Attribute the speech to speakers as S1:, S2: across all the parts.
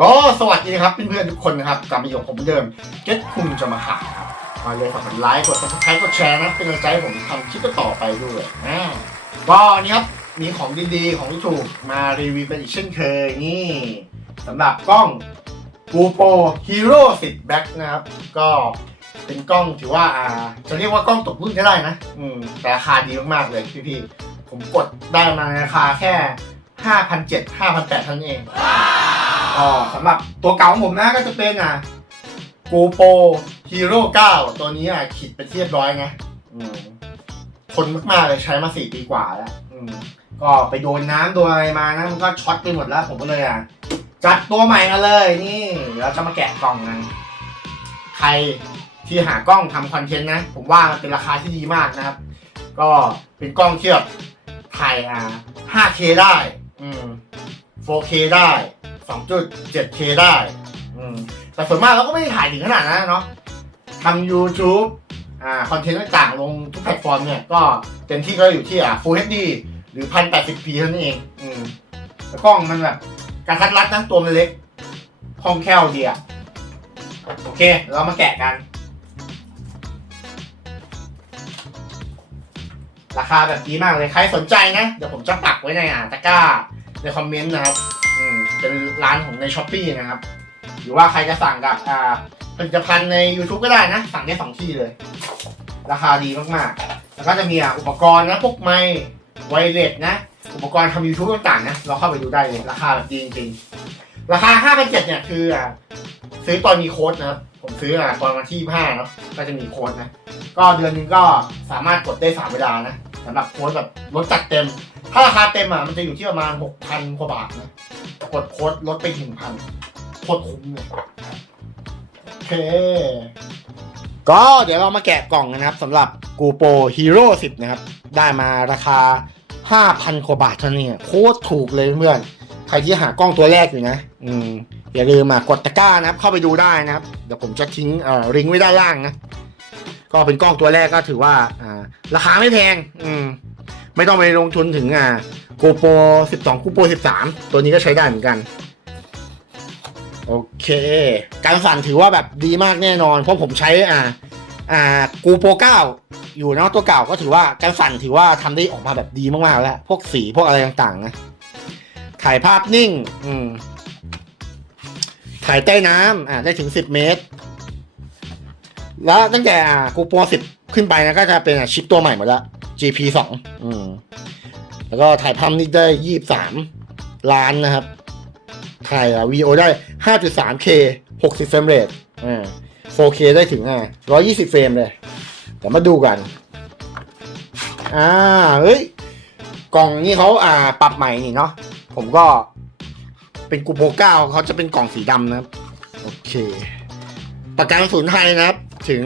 S1: ก็สวัสดีนะครับเพื่อนๆทุกคนนะครับกลับมาอยู่กับผมเดิมเก็ตคุงจะมาขาครับมาเลยฝากกดไลค์กด subscribe กดแชร์นะเป็นกำลังใจให้ผมทำคลิปต่อไปด้วยอ่าก็นี่ครับมีของดีๆ ของที่ถูกมารีวิวกันอีกเช่นเคยนี่สำหรับกล้อง GoPro Hero 10 Black นะครับ ก็เป็นกล้องถือว่าอ่า จะเรียกว่ากล้องตกรุ่นก็ได้นะ อืมแต่ราคาดีมากๆเลยพี่ๆผมกดได้มาในราคาแค่ 5,700 5,800เท่านั้นเอง อ๋อสำหรับตัวเก่าของผมนะก็จะเป็นอะ GoPro Hero 9ตัวนี้อะขีดเป็นที่เรียบร้อยไงอืมทนมากๆเลยใช้มาสี่ปีกว่าแล้วอืมก็ไปโดนน้ำโดนอะไรมานะมันก็ช็อตไปหมดแล้วผมก็เลยอะจัดตัวใหม่มาเลยนี่เราจะมาแกะกล่องกันใครที่หากล้องทำคอนเทนต์นะ ผมว่ามันเป็นราคาที่ดีมากนะครับ ก็เป็นกล้องที่แบบถ่ายอ่า 5K ได้ อืม 4K ได้ 2.7K ได้ อืม แต่ส่วนมากเราก็ไม่ได้ถ่ายถึงขนาดนั้นเนาะทำ YouTube อ่า คอนเทนต์ต่างๆ ลงทุกแพลตฟอร์มเนี่ย ก็เต็มที่ก็อยู่ที่อ่า Full HD หรือ 1080p เท่านั้นเอง อืมแล้วกล้องมันแบบกระทัดรัดนะตัวมันเล็กคล่องแคล่วดีอะโอเค เรามาแกะกัน ราคาแบบดีมากเลย ใครสนใจนะ เดี๋ยวผมจะปักไว้ในอ่าตะกร้า ในคอมเมนต์นะครับ อืม เป็นร้านของในช้อปปีนะครับ หรือว่าใครจะสั่งกับอ่าผลิตภัณฑ์ใน YouTube ก็ได้นะ สั่งได้สองที่เลย ราคาดีมากๆ แล้วก็จะมีอุปกรณ์นะพวกไมค์ไวเลสนะ อุปกรณ์ทำ YouTube ต่างๆนะ เราเข้าไปดูได้เลย ราคาแบบดีจริงๆ ราคา5 7 0 0เนี่ยคืออะซื้อตอนมีโค้ดนะครับ ผมซื้ออะตอนวันที่5เนาะก็จะมีโค้ดนะ ก็เดือนนึงก็สามารถกดได้สามเวลานะสำหรับโค้ดแบบลดจัดเต็ม ถ้าราคาเต็มอะมันจะอยู่ที่ประมาณ6,000กว่าบาทนะ กดโค้ดลดไป1,000โคตรคุ้มเลยโอเค ก็เดี๋ยวเรามาแกะกล่องกันนะครับสำหรับ GoPro Hero 10 นะครับ ได้มาราคา 5,000กว่าบาทเท่านี้โคตรถูกเลยเพื่อนใครที่หากล้องตัวแรกอยู่นะ อืม อย่าลืมมากดตะกร้านะครับ เข้าไปดูได้นะครับ เดี๋ยวผมจะทิ้งเอ่อลิงไว้ด้านล่างนะ ก็เป็นกล้องตัวแรกก็ถือว่า อ่า ราคาไม่แพง อืม ไม่ต้องไปลงทุนถึงอ่า GoPro 12 GoPro 13 ตัวนี้ก็ใช้ได้เหมือนกัน โอเค การสั่นถือว่าแบบดีมากแน่นอน เพราะผมใช้อ่าอ่า GoPro 9อยู่เนอะตัวเก่าก็ถือว่าการสั่นถือว่าทำได้ออกมาแบบดีมากๆแล้ว พวกสีพวกอะไรต่างๆนะถ่ายภาพนิ่ง อืมถ่ายใต้น้ำอ่าได้ถึง 10 เมตร แล้วตั้งแต่อ่า GoPro 10 ขึ้นไปนะก็จะเป็นชิปตัวใหม่หมดล้ว GP 2อืม แล้วก็ถ่ายภาพนิ่ได้23ล้านนะครับ ถ่ายวีโอได้ 5.3K 60เฟรมเรทอ่า 4K ได้ถึงอะ120เฟรมเลยเดี๋ยวมาดูกัน อ่า เฮ้ย กล่องนี้เขาอ่า ปรับใหม่นี่เนาะ ผมก็เป็นกูโปร9เขาจะเป็นกล่องสีดำนะครับ โอเค ประกันศูนย์ไทยนะครับ ถึง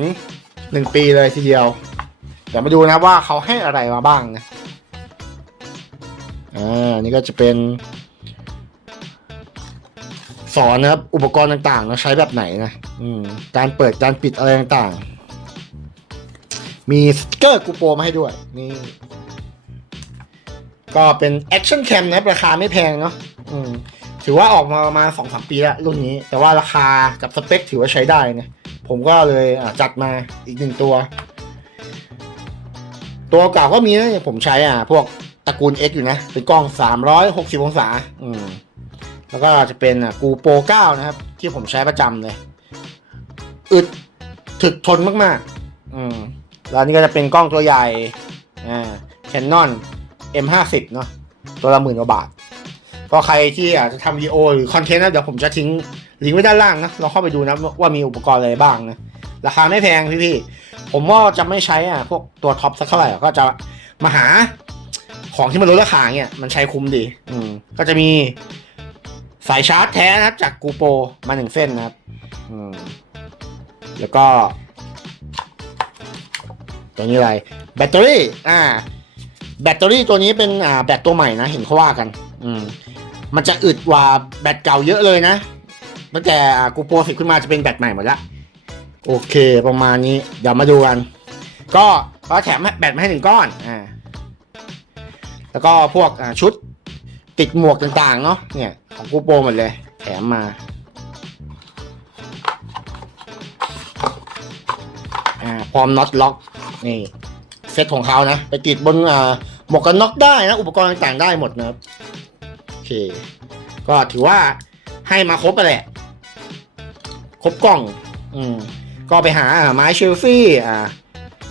S1: 1ปีเลยทีเดียว เดี๋ยวมาดูนะว่าเขาให้อะไรมาบ้างนะ อ่านี่ก็จะเป็น สอนนะครับ อุปกรณ์ต่างๆนะใช้แบบไหนนะอืมการเปิดการปิดอะไรต่างๆ มีสติกเกอร์กูโปรมาให้ด้วย นี่ ก็เป็น Action Cam นะครับ ราคาไม่แพงเนาะอืมถือว่าออกมาประมาณสองสามปีแล้วรุ่นนี้ แต่ว่าราคากับสเปคถือว่าใช้ได้นะผมก็เลยจัดมาอีกหนึ่งตัว ตัวเก่าก็มีนะอย่างผมใช้อะ พวก ระกูล X อยู่นะ เป็นกล้อง 360 องศา อืม แล้วก็จะเป็นอะกูโปร9นะครับ ที่ผมใช้ประจำเลย อึดถึกทนมาก ๆ อืม แล้วนี่ก็จะเป็นกล้องตัวใหญ่ อ่า Canon M50 เนาะ ตัวละหมื่นกว่าบาท ก็ใครที่อยากจะทำวิดีโอหรือคอนเทนต์นะเดี๋ยวผมจะทิ้งลิงก์ไว้ด้านล่างนะเราเข้าไปดูนะว่ามีอุปกรณ์อะไรบ้างนะ ราคาไม่แพงพี่ๆ ผมว่าจะไม่ใช้อะพวกตัวท็อปสักเท่าไหร่หรอกก็จะมาหา ของที่มันลดราคาเนี่ยมันใช้คุ้มดี อืมก็จะมีสายชาร์จแท้นะครับ จากกูโปรมาหนึ่งเส้นนะครับ อืมแล้วก็ ตัวนี้อะไรแบตเตอรี่ อ่า แบตเตอรี่ตัวนี้เป็นอ่าแบตตัวใหม่นะ เห็นเขาว่ากัน อืมมันจะอึดกว่าแบตเก่าเยอะเลยนะตั้งแต่กูโปรสิบขึ้นมาจะเป็นแบตใหม่หมดละโอเคประมาณนี้ เดี๋ยวมาดูกัน ก็เขาแถมแบตมาให้หนึ่งก้อนอ่า แล้วก็พวกชุดติดหมวกต่างๆเนาะเนี่ยของกูโปหมดเลยแถมมาพร้อมน็อตล็อกนี่เซตของเขานะ ไปติดบนหมวกกันน็อกได้นะ อุปกรณ์ต่างๆได้หมดนะโอเค ก็ถือว่าให้มาครบไปแหละ ครบกล่อง อืมก็ไปหาไม้เชลฟี่อ่า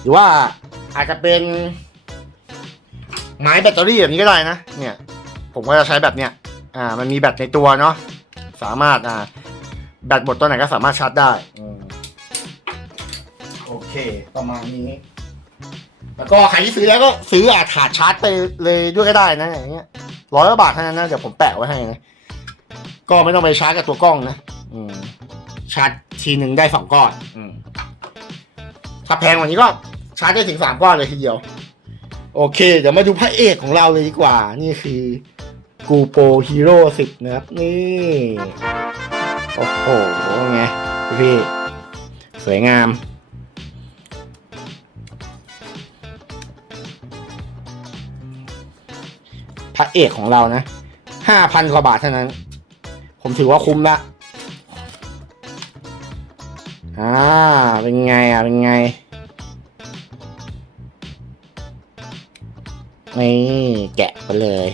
S1: หรือว่าอาจจะเป็น ไม้แบตเตอรี่แบบนี้ก็ได้นะ เนี่ย ผมก็จะใช้แบบเนี้ย อ่า มันมีแบตในตัวเนาะ สามารถ อ่า แบตหมดตัวไหนก็สามารถชาร์จได้ โอเค ประมาณนี้ แล้วก็ใครที่ซื้อแล้วก็ซื้ออาถาดชาร์จไปเลยด้วยก็ได้นะอย่างเงี้ยร้อยกว่าบาทเท่านั้นนะ เดี๋ยวผมแปะไว้ให้นะ ก็ไม่ต้องไปชาร์จกับตัวกล้องนะ อืม ชาร์จทีหนึ่งได้สองก้อน อืมถ้าแพงกว่านี้ก็ชาร์จได้ถึงสามก้อนเลยทีเดียว โอเค เดี๋ยวมาดูพระเอกของเราเลยดีกว่า นี่คือกูโปฮีโร่สิบนะครับ นี่ โอ้โหไงพี่ สวยงาม พระเอกของเรานะห้าพันกว่าบาทเท่านั้น ผมถือว่าคุ้มละอ่า เป็นไงอะ เป็นไง นี่แกะไปเลย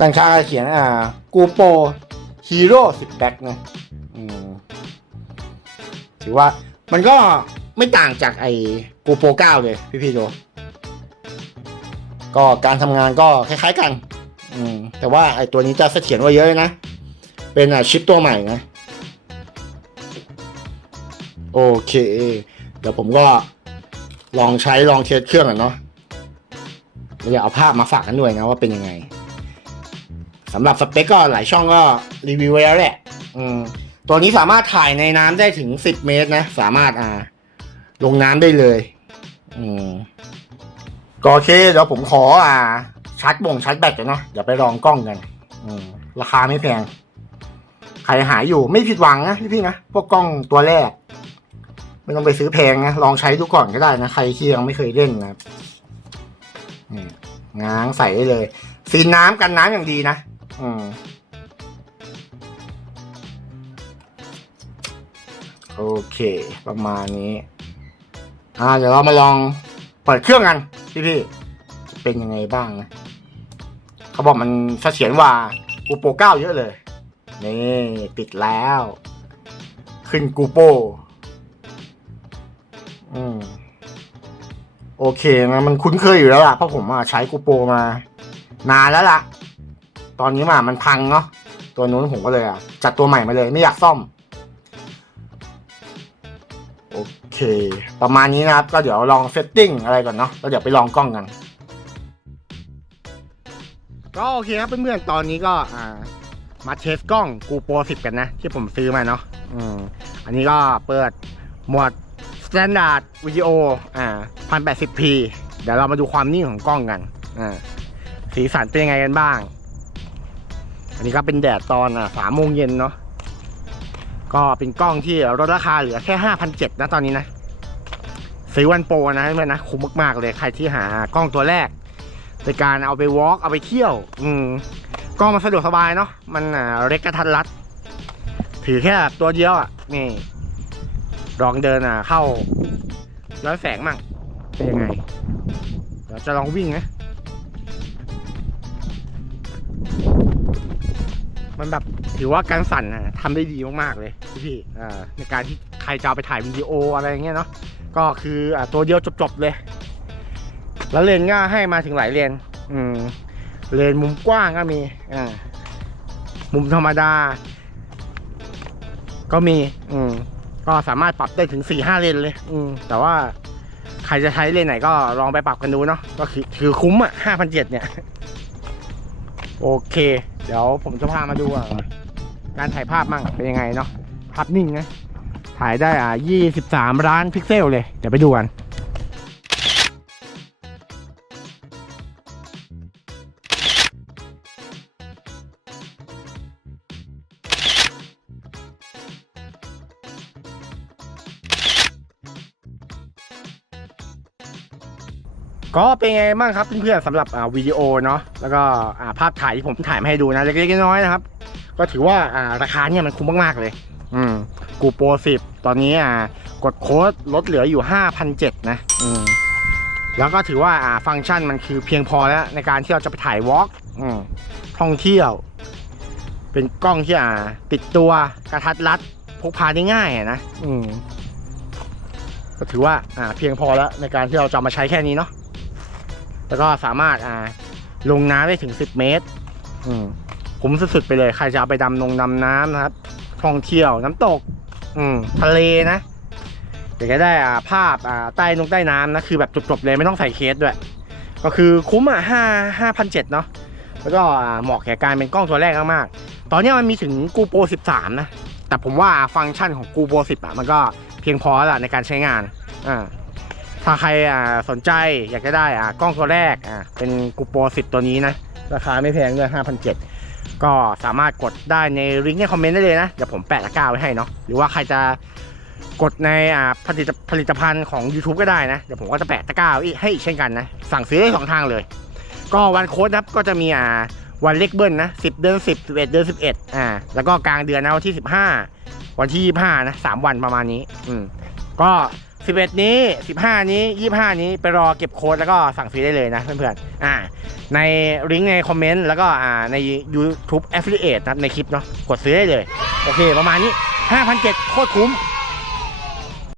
S1: ด้านข้างเขียนอ่า กูโปฮีโร่สิบแบ็กนะถือว่ามันก็ไม่ต่างจากไอ้กูโปเก้าเลย พี่พี่ๆดูก็การทำงานก็คล้าย ๆกัน อืม แต่ว่าไอ้ตัวนี้จะเสถียรกว่าเยอะเลยนะ เป็นอะชิปตัวใหม่นะ โอเค เดี๋ยวผมก็ลองใช้ลองเทสเครื่องอะเนาะเดี๋ยวเอาภาพมาฝากกันด้วยนะว่าเป็นยังไงสำหรับสเปคก็หลายช่องก็รีวิวไว้แล้วแหละตัวนี้สามารถถ่ายในน้ำได้ถึง 10 เมตรนะ สามารถอ่า ลงน้ำได้เลยก็โอเคเดี๋ยวผมขออ่าชาร์จบ่งชาร์จแบตกันเนาะเดี๋ยวไปลองกล้องกันราคาไม่แพง ใครหายอยู่ไม่ผิดหวังนะพี่ๆนะพวกกล้องตัวแรก ไม่ต้องไปซื้อแพงนะ ลองใช้ดูก่อนก็ได้นะ ใครที่ยังไม่เคยเล่นนะนี่ง้างใส่ได้เลย ซีนน้ำกันน้ำอย่างดีนะ อืมโอเค ประมาณนี้ อ่า เดี๋ยวเรามาลองเปิดเครื่องกัน พี่พี่ๆเป็นยังไงบ้างนะ เขาบอกมันเสถียรว่ากูโปเก้าเยอะเลย นี่ปิดแล้ว ขึ้นกูโป อืม โอเคนะ มันคุ้นเคยอยู่แล้วล่ะ เพราะผมอะใช้กูโปมา นานแล้วล่ะ ตอนนี้มามันพังเนาะ ตัวนู้นผมก็เลยอะ จัดตัวใหม่มาเลย ไม่อยากซ่อม โอเค ประมาณนี้นะครับ ก็เดี๋ยวลองเซตติ้งอะไรก่อนเนาะ แล้วเดี๋ยวไปลองกล้องกันก็โอเคครับเพื่อนๆ ตอนนี้ก็อ่ามาเทสกล้องกูโปร10กันนะ ที่ผมซื้อมาเนาะ อืม อันนี้ก็เปิดหมวด Standard วิดีโออ่า 1080p เดี๋ยวเรามาดูความนิ่งของกล้องกันอ่าสีสันเป็นยังไงกันบ้าง อันนี้ก็เป็นแดดตอนอะสามโมงเย็นเนาะก็เป็นกล้องที่ลดราคาเหลือแค่ห้าพันเจ็ดนะตอนนี้นะซื้อวันโปรนะเพื่อนนะคุ้มมากๆเลยใครที่หากล้องตัวแรกในการเอาไปวอล์กเอาไปเที่ยว อืมกล้องมันสะดวกสบายเนาะมันอ่าเล็กกระทัดรัด ถือแค่ตัวเดียวอะนี่ ลองเดินอะเข้าย้อนแสงมั่งเป็นยังไง เดี๋ยวจะลองวิ่งนะ มันแบบถือว่าการสั่นนะทำได้ดีมากๆเลยพี่อ่าในการที่ใครจะเอาไปถ่ายวิดีโออะไรอย่างเงี้ยเนาะก็คืออ่าตัวเดียวจบๆเลย แล้วเลนส์ก็ให้มาถึงหลายเลนอืมเลนมุมกว้างก็มีอ่ามุมธรรมดา ก็มี อืม ก็สามารถปรับได้ถึงสี่ห้าเลนเลย อืมแต่ว่าใครจะใช้เลนส์ไหนก็ลองไปปรับกันดูเนาะก็คือถือคุ้มอะห้าพันเจ็ดเนี่ย โอเค เดี๋ยวผมจะพามาดูอะการถ่ายภาพมั่งเป็นยังไงเนาะภาพนิ่งนะ ถ่ายได้อะ23ล้านพิกเซลเลย เดี๋ยวไปดูกัน
S2: ก็เป็นไงบ้างครับเพื่อนๆสำหรับวิดีโอเนาะแล้วก็ภาพถ่ายที่ผมถ่ายมาให้ดูนะเล็กๆน้อยๆนะครับ ก็ถือว่าราคาเนี่ยมันคุ้มมากๆเลย อืมกูโปรสิบตอนนี้อ่ากดโค้ดลดเหลืออยู่5,007นะอืมแล้วก็ถือว่าอ่าฟังก์ชันมันคือเพียงพอแล้วในการที่เราจะไปถ่ายวอล์กอืมท่องเที่ยว เป็นกล้องที่อ่าติดตัวกระทัดรัดพกพาได้ง่ายอะนะอืมก็ถือว่าอ่าเพียงพอแล้วในการที่เราจะมาใช้แค่นี้เนาะ แล้วก็สามารถอ่าลงน้ำได้ถึง 10 เมตร อืมผมสุดๆไปเลย ใครจะเอาไปดำนงดำน้ำนะครับ ท่องเที่ยวน้ำตก อืมทะเลนะเดี๋ยวจะได้อ่าภาพอ่าใต้นงใต้น้ำนะ คือแบบจบๆเลยไม่ต้องใส่เคสด้วย ก็คือคุ้มอะห้าห้าพันเจ็ดเนาะ แล้วก็อ่าเหมาะแก่การเป็นกล้องตัวแรกมากๆ ตอนนี้มันมีถึงกูโปร13 นะ แต่ผมว่าฟังก์ชันของกูโปร10อะมันก็เพียงพอแล้วล่ะในการใช้งาน อ่า ถ้าใครอ่าสนใจอยากจะได้อ่ากล้องตัวแรกอ่าเป็นกูโปร10ตัวนี้นะ ราคาไม่แพงด้วย5,700ก็สามารถกดได้ในลิงก์ในคอมเมนต์ได้เลยนะ เดี๋ยวผมแปะตะกร้าไว้ให้เนาะหรือว่าใครจะกดในอ่าผลิตผลิตภัณฑ์ของ YouTube ก็ได้นะ เดี๋ยวผมก็จะแปะตะกร้าไว้ให้อีกเช่นกันนะ สั่งซื้อได้สองทางเลย ก็วันโค้ดนะครับก็จะมีอ่าวันเล็กเบิ้ลนะ10 เดือน 10 11 เดือน 11 อ่า แล้วก็กลางเดือนนะวันที่ 15 วันที่ 25 นะ 3 วันประมาณนี้ อืม ก็ 11 นี้ 15 นี้ 25 นี้ไปรอเก็บโค้ดแล้วก็สั่งซื้อได้เลยนะเพื่อนๆอ่าในลิงก์ในคอมเมนต์แล้วก็อ่าใน YouTube Affiliate นะครับในคลิปเนาะกดซื้อได้เลย โอเค ประมาณนี้ 5,700โคตรคุ้ม